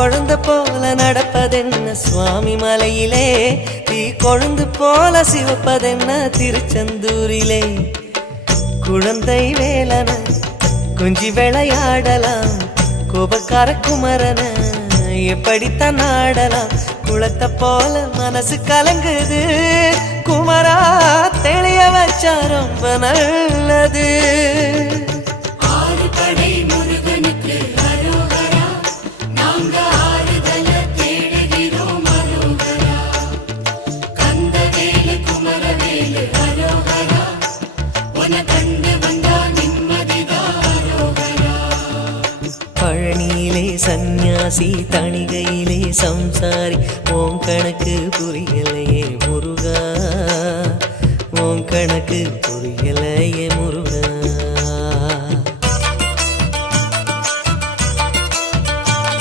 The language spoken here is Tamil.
குழந்தை போல நடப்பதென்ன சுவாமி மலையிலே, தீ கொழுந்து போல சிவப்பதென்ன திருச்செந்தூரிலே. குழந்தை வேலன கொஞ்சி விளையாடலாம், கோபக்கார குமரன எப்படித்தான் நாடலாம். குளத்தை போல மனசு கலங்குது, குமரா தெளிய வச்சா ரொம்ப நல்லது. பழனியிலே சந்நியாசி, தணிகையிலே சம்சாரி, ஓம் கணக்கு புரியலையே முருகா, ஓம் கணக்கு புரியலையே முருகா.